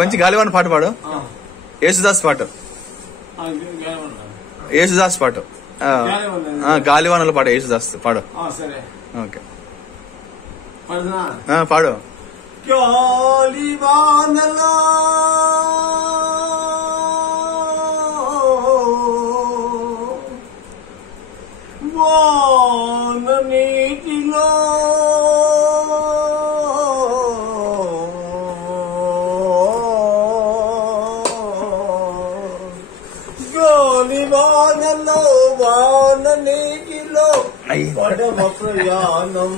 మంచి గాలివాన పాట పాడు. యేసుదాస్ పాట, యేసుదాస్ పాట, గాలివానల పాట, యేసుదాస్ పాడు. ఓకే పాడు. గాలివానలో వాన నీటిలో గాలివానలో వాన నీటిలో పడవ ప్రయాణం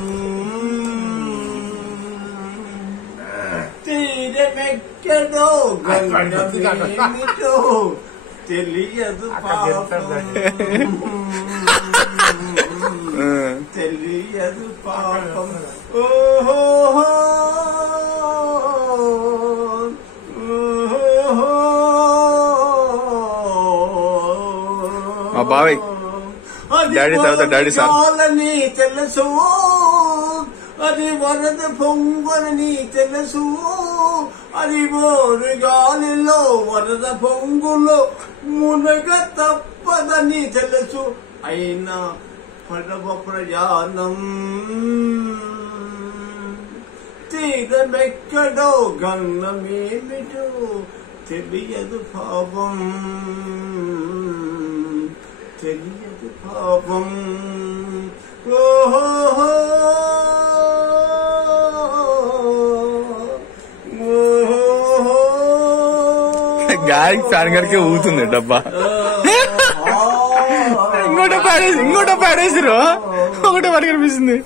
తీరమెక్కడో గంగమేమిటో తెలియదు పాపం తెలియదు పాపం. ఓహో మా బాబాయ్ డాడీ తర్వాత డాడీ సార్ తెలుసు, అది వరద పొంగులని తెలుసు, అది బోరు గాలిలో వరద పొంగులో మునగ తప్పదని తెలుసు. అయినా పడవ ప్రయాణం తీరమెక్కడో గన్నమేమిటో తెలియదు పాపం తెలియదు పాపం. ఓహో గాలి ఫ్యాన్ గారికి ఊగుతుంది డబ్బా. ఇంకోట పాడేసిరు, ఒకటే పని కనిపిస్తుంది.